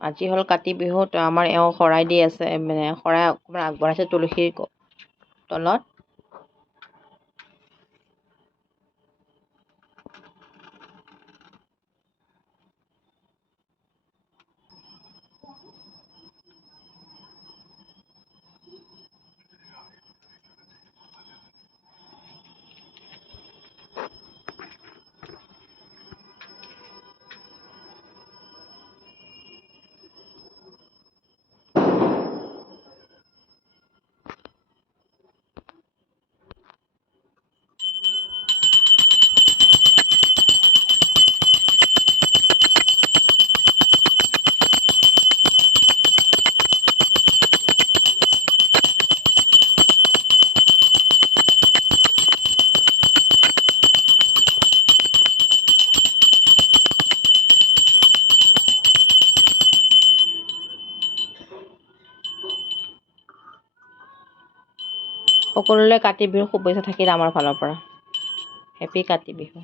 আজি হ'ল কাতি বিহুত আমাৰ এওঁ শৰাই দি আছে, মানে শৰাই অকণমান আগবঢ়াইছে তুলসীৰ তলত। সকলোলৈ কাতি বিহুৰ শুভেচ্ছা থাকিল আমাৰ ফালৰ পৰা। হেপী কাতি বিহু।